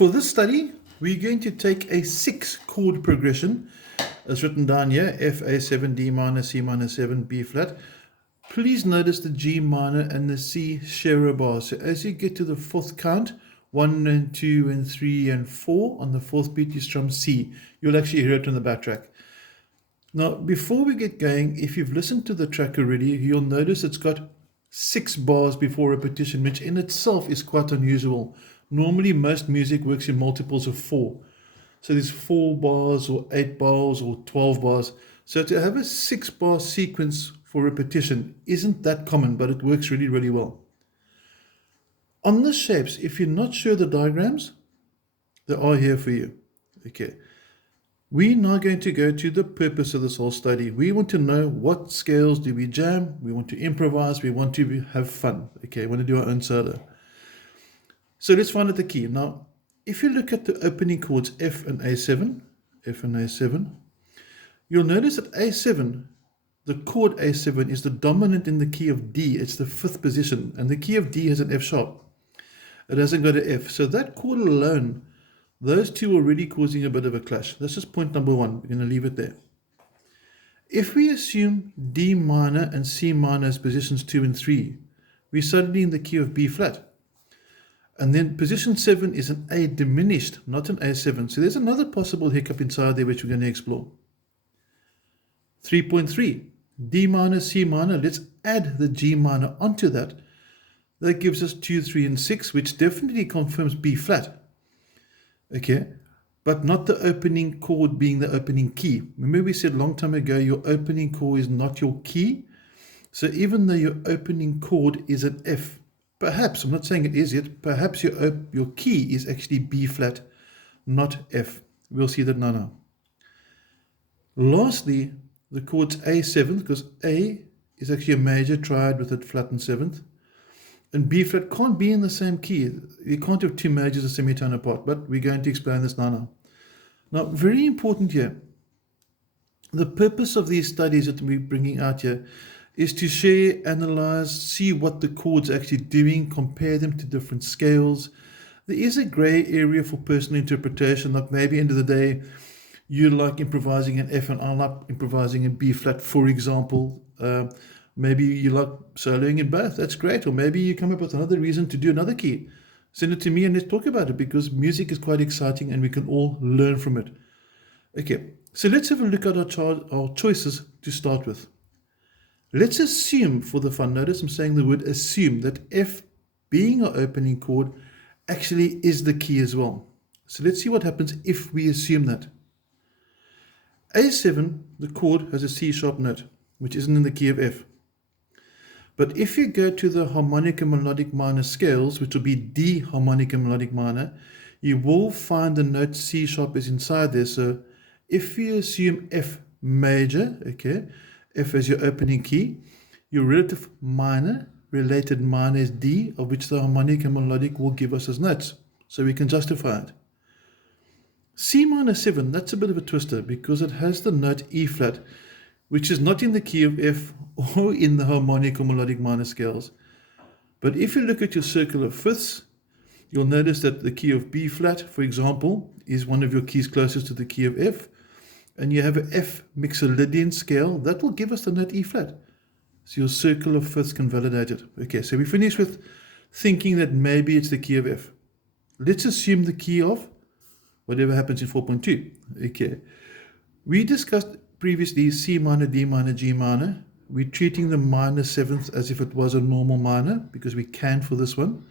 For this study, we're going to take a 6-chord progression, as written down here, F, A7, D minor, C minor 7, B flat. Please notice the G minor and the C share a bar. So as you get to the fourth count, 1 and 2 and 3 and 4, on the fourth beat you strum C. You'll actually hear it on the backtrack. Now, before we get going, if you've listened to the track already, you'll notice it's got 6 bars before repetition, which in itself is quite unusual. Normally, most music works in multiples of 4. So there's 4 bars or 8 bars or 12 bars. So to have a 6-bar sequence for repetition isn't that common, but it works really, really well. On the shapes, if you're not sure the diagrams, they are here for you. Okay. We're now going to go to the purpose of this whole study. We want to know what scales do we jam, we want to improvise, we want to have fun. Okay, we want to do our own solo. So let's find out the key. Now, if you look at the opening chords F and A7, you'll notice that A7, the chord A7 is the dominant in the key of D. It's the 5th position, and the key of D has an F sharp. It hasn't got an F. So that chord alone, those two are really causing a bit of a clash. That's just point number 1. We're going to leave it there. If we assume D minor and C minor as positions 2 and 3, we're suddenly in the key of B flat. And then position 7 is an A diminished, not an A7. So there's another possible hiccup inside there which we're going to explore. 3.3, D minor, C minor. Let's add the G minor onto that. That gives us 2, 3, and 6, which definitely confirms B flat. Okay, but not the opening chord being the opening key. Remember we said a long time ago, your opening chord is not your key. So even though your opening chord is an F, perhaps, I'm not saying it is yet, perhaps your key is actually B flat, not F. We'll see that now. Lastly, the chord's A7, because A is actually a major triad with a flattened 7th. And B flat can't be in the same key. You can't have 2 majors a semitone apart, but we're going to explain this now. Now, very important here. The purpose of these studies that we're bringing out here is to share, analyze, see what the chords are actually doing, compare them to different scales. There is a gray area for personal interpretation, like maybe end of the day, you like improvising an F and I like improvising in B flat, for example. Maybe you like soloing in both. That's great. Or maybe you come up with another reason to do another key. Send it to me and let's talk about it, because music is quite exciting and we can all learn from it. Okay, so let's have a look at our choices to start with. Let's assume, for the fun, notice I'm saying the word assume, that F, being our opening chord, actually is the key as well. So let's see what happens if we assume that. A7, the chord, has a C sharp note, which isn't in the key of F. But if you go to the harmonic and melodic minor scales, which will be D harmonic and melodic minor, you will find the note C sharp is inside there. So if you assume F major, okay, F as your opening key, your relative minor, related minor is D, of which the harmonic and melodic will give us as notes. So we can justify it. C minor 7, that's a bit of a twister because it has the note E flat, which is not in the key of F or in the harmonic or melodic minor scales. But if you look at your circular fifths, you'll notice that the key of B flat, for example, is one of your keys closest to the key of F. And you have an F mixolydian scale, that will give us the note E flat. So your circular fifths can validate it. Okay, so we finish with thinking that maybe it's the key of F. Let's assume the key of whatever happens in 4.2. Okay, we discussed previously C minor, D minor, G minor. We're treating the minor 7th as if it was a normal minor, because we can for this one.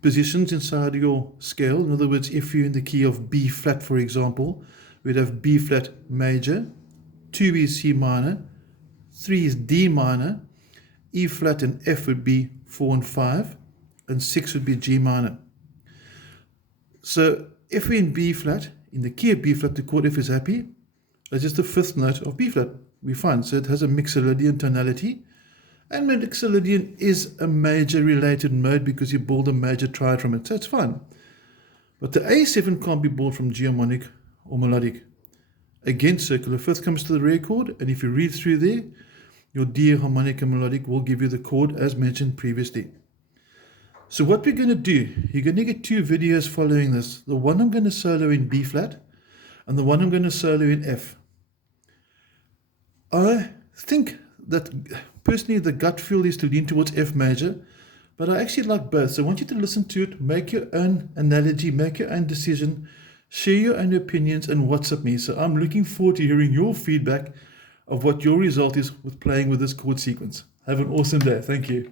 Positions inside your scale, in other words, if you're in the key of B flat, for example, we'd have B flat major, 2 is C minor, 3 is D minor, E flat and F would be 4 and 5, and 6 would be G minor. So if we're in B flat, in the key of B flat, the chord F is happy. That's just the 5th note of B flat. We find, so it has a mixolydian tonality, and mixolydian is a major related mode because you build a major triad from it, so it's fine. But the A7 can't be built from G harmonic or melodic. Again, circular fifth comes to the rare chord, and if you read through there, your D harmonic and melodic will give you the chord as mentioned previously. So what we're going to do, you're going to get two videos following this. The one I'm going to solo in B flat, and the one I'm going to solo in F. I think that personally the gut feel is to lean towards F major, but I actually like both. So I want you to listen to it, make your own analogy, make your own decision, share your own opinions, and WhatsApp me. So I'm looking forward to hearing your feedback of what your result is with playing with this chord sequence. Have an awesome day. Thank you.